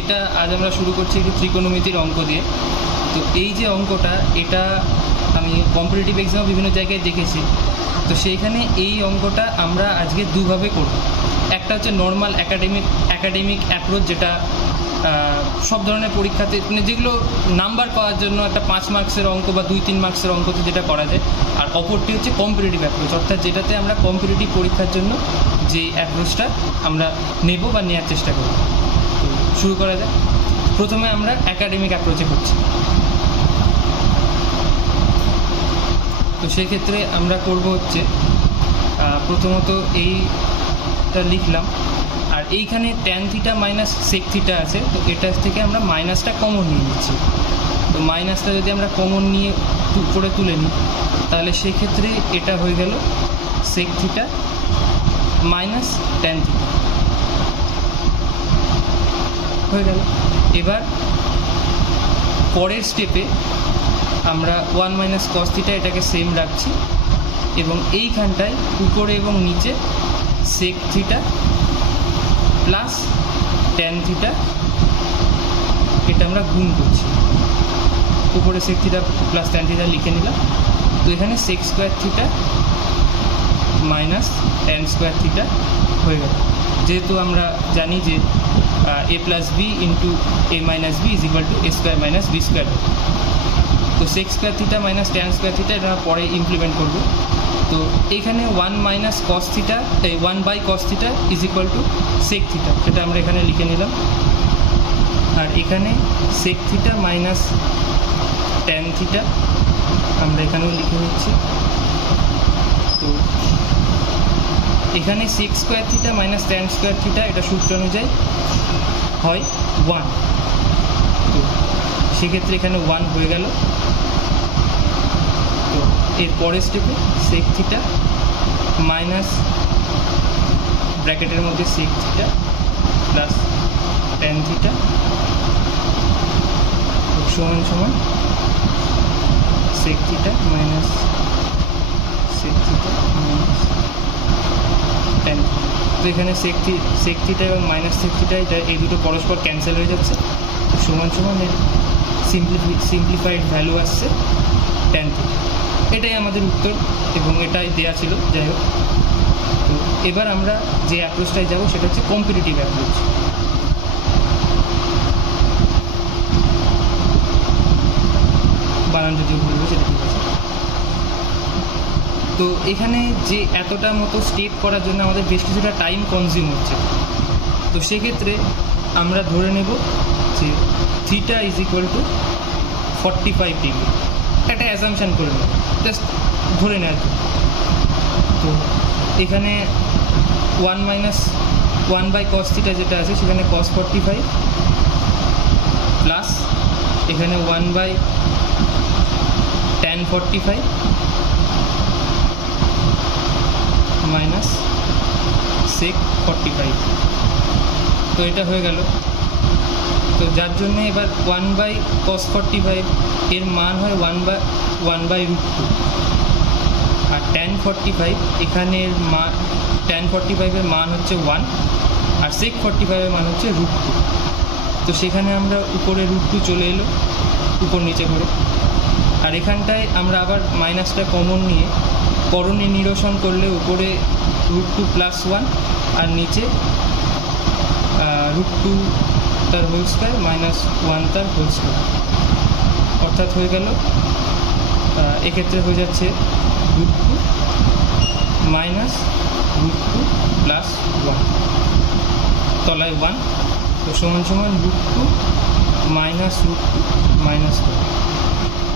এটা আজ আমরা শুরু করছি একটি ত্রিকোণমিতির অঙ্ক দিয়ে। তো এই যে অঙ্কটা, এটা আমি কম্পিটিটিভ এক্সামে বিভিন্ন জায়গায় দেখেছি। তো সেইখানে এই অঙ্কটা আমরা আজকে দুভাবে করব। একটা হচ্ছে নর্মাল একাডেমিক অ্যাপ্রোচ, যেটা সব ধরনের পরীক্ষাতে মানে যেগুলো নাম্বার পাওয়ার জন্য একটা 5 মার্কসের অঙ্ক বা 2-3 মার্কসের অঙ্কতে যেটা করা যায়। আর অপরটি হচ্ছে কম্পিটিটিভ অ্যাপ্রোচ, অর্থাৎ যেটাতে আমরা কম্পিটিটিভ পরীক্ষার জন্য যে অ্যাপ্রোচটা আমরা নেব বা নেওয়ার চেষ্টা করব। তো শুরু করা যায়। প্রথমে আমরা একাডেমিক অ্যাপ্রোচে করছি। তো সেক্ষেত্রে আমরা করব হচ্ছে প্রথমত এইটা লিখলাম, আর এইখানে tan theta minus sec theta আছে। তো এটার থেকে আমরা মাইনাসটা কমন নিয়ে নিচ্ছি। তো মাইনাসটা যদি আমরা কমন নিয়ে উপরে তুলে নিই, তাহলে সেক্ষেত্রে এটা হয়ে গেল sec theta minus tan theta হয়ে গেল। এবার পরের স্টেপে আমরা 1 মাইনাস কস থিটা এটাকে সেম রাখছি, এবং এইখানটায় উপরে এবং নিচে sec theta plus tan theta এটা আমরা গুণ করছি। উপরে sec theta plus tan theta লিখে নিলাম। তো এখানে sec square theta minus tan square theta হয়ে গেল। যেহেতু আমরা জানি যে a plus B into a minus B is equal to a square minus b square. তো sec square theta minus tan square theta এটা পরে ইমপ্লিমেন্ট করব। তো এখানে 1 minus cos theta 1 by cos theta is equal to sec theta, সেটা আমরা এখানে লিখে নিলাম। আর এখানে sec theta minus tan theta আমরা এখানেও লিখে নিচ্ছি। তো এখানে sec square theta minus tan square theta এটা সূত্র অনুযায়ী হয় 1। তো সেক্ষেত্রে এখানে 1 হয়ে গেল। তো এর পরের স্টেপে সেক থিটা মাইনাস ব্র্যাকেটের মধ্যে sec theta plus tan theta সমান সমান sec theta minus sec theta minus tan theta. তো এখানে সেক থিটা এবং মাইনাস সেক থিটা এটা এই দুটো পরস্পর ক্যান্সেল হয়ে যাচ্ছে। সমান সমান এর সিম্পলিফাইড ভ্যালু আসছে ট্যান থিটা। এটাই আমাদের উত্তর এবং এটাই দেওয়া ছিল। যাই হোক, তো এবার আমরা যে অ্যাপ্রোচটায় যাব সেটা হচ্ছে কম্পিটিটিভ অ্যাপ্রোচ। বানানটা যে বলবো সেটা ঠিক আছে। তো এখানে যে এতটা মতো স্টেপ করার জন্য আমাদের বেশ কিছুটা টাইম কনজিউম হচ্ছে। তো সেক্ষেত্রে আমরা ধরে নেব যে theta is equal two 45 degree, একটা অ্যাজাম্পশান করে নেব, জাস্ট ধরে নেওয়ার জন্য। তো এখানে 1 মাইনাস 1 বাই কস থিটা যেটা আছে সেখানে কস 45 প্লাস এখানে 1 বাই ট্যান 45 মাইনাস সেক 45। তো এটা হয়ে গেল। তো যার জন্য এবার 1 বাই কস 45 এর মান হয় 1 বাই রুট 2, আর ট্যান 45 এখানের মান ট্যান 45 এর মান হচ্ছে 1, আর সেক 45 এর মান হচ্ছে রুট 2। তো সেখানে আমরা উপরে রুট 2 চলে এলো উপর নিচে করে, আর এখানটায় আমরা আবার মাইনাসটা কমন নিয়ে করণে নিরসন করলে উপরে রুট 2 প্লাস 1 আর নিচে রুট 2 তার হোল স্কোয়ার মাইনাস 1 তার হোল স্কোয়ার, অর্থাৎ হয়ে গেল এক্ষেত্রে হয়ে যাচ্ছে রুট 2 মাইনাস রুট 2 প্লাস 1 তলায় 1। তো সমান সমান রুট 2 মাইনাস রুট 2 মাইনাস 1।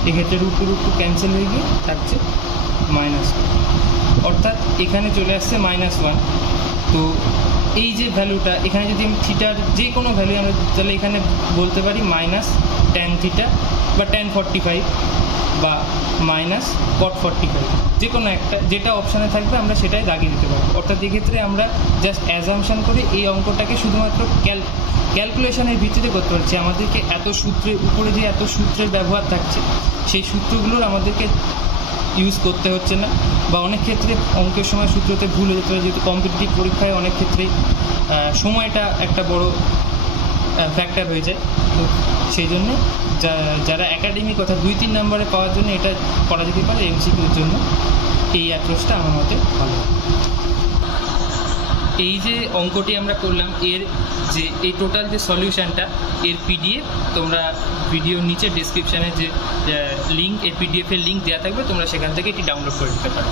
এক্ষেত্রে রুট 2 ক্যান্সেল হয়ে গিয়ে থাকছে মাইনাস 1, অর্থাৎ এখানে চলে আসছে -1। তো এই যে ভ্যালুটা এখানে যদি আমি থিটার যে কোনো ভ্যালু আমরা তাহলে এখানে বলতে পারি মাইনাস ট্যান থিটা বা ট্যান 45 বা মাইনাস কট 45, যে কোনো একটা যেটা অপশানে থাকবে আমরা সেটাই দাগিয়ে দিতে পারবো। অর্থাৎ এক্ষেত্রে আমরা জাস্ট অ্যাজাম্পশান করে এই অঙ্কটাকে শুধুমাত্র ক্যালকুলেশনের ভিত্তিতে করতে পারছি। আমাদেরকে এত সূত্রের উপরে যে এত সূত্রের ব্যবহার থাকছে সেই সূত্রগুলোর আমাদেরকে ইউজ করতে হচ্ছে না, বা অনেক ক্ষেত্রে অঙ্কের সময় সূত্রতে ভুল হয়ে যেতে পারে। যেহেতু কম্পিটিটিভ পরীক্ষায় অনেক ক্ষেত্রেই সময়টা একটা বড় ফ্যাক্টর হয়ে যায়। তো সেই জন্য যারা একাডেমিক কথা 2-3 নম্বরে পাওয়ার জন্য এটা করা যেতে পারে, এমসিকিউর জন্য এই অ্যাপ্রোচটা আমার মতে ভালো। এই যে অঙ্কটি আমরা করলাম, এর যে এই টোটাল যে সলিউশনটা, এর পিডিএফ তোমরা ভিডিওর নিচে ডেসক্রিপশানে যে লিঙ্ক, এই পিডিএফের লিঙ্ক দেওয়া থাকবে, তোমরা সেখান থেকে এটি ডাউনলোড করে দিতে পারো।